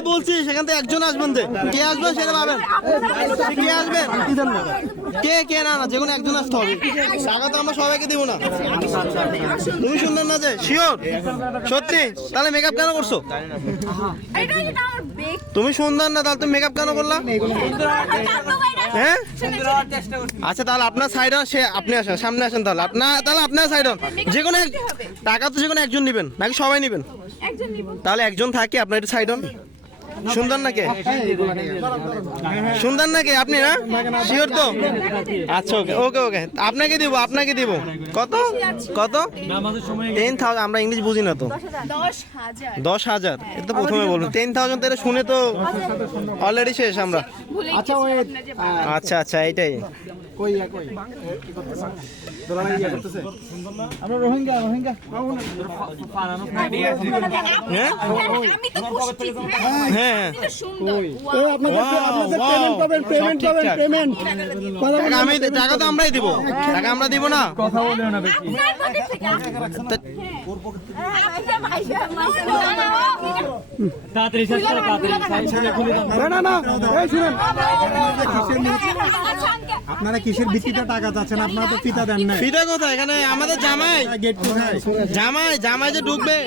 যে বলছি সেখান থেকে একজন আসবেন, যে কে আসবেন সেটা ভাবেন, কে আসবেন, কে কে না না, যে কোনো একজন আসতে হবে, টাকা তো আমরা সবাইকে দিব না। তুমি সুন্দর না যে শিওর সত্যি? তাহলে মেকআপ কেন করছো? তুমি সুন্দর না, তাহলে তুমি মেকআপ কেন করলা? হ্যাঁ আচ্ছা, তাহলে আপনার সাইড হন, সে আপনি আসেন, সামনে আসেন, তাহলে আপনার সাইড হন। যে কোনো টাকা তো যে কোনো একজন নেবেন নাকি সবাই নেবেন? তাহলে একজন থাকে, আপনার একটু সাইড হন। সুন্দর নাকি? সুন্দর নাকি আপনি? না শিওর তো? আচ্ছা ওকে ওকে ওকে, আপনাকে দিব, আপনাকে দিব। কত কত? 10,000। আমরা ইংলিশ বুঝি না তো। 10,000 এটা তো প্রথমে বলুন। 10,000 তো শুনে তো অলরেডি শেষ আমরা। আচ্ছা আচ্ছা এইটাই। আমরা রোহিঙ্গা রোহিঙ্গা হ্যাঁ হ্যাঁ আমি টাকা তো আমরাই দিব, টাকা আমরা দিব না। কথা বলেও না বেশি। তাড়াতাড়ি শেষ করে না না এই শুনুন, আপনারা কিসের ভিত্তিতে টাকা চাচ্ছেন? আপনারা তো ফিতা দেন না। ফিতা কোথায়? এখানে আমাদের জামাই, গেট কোথায়? জামাই জামাই যে ঢুকবে।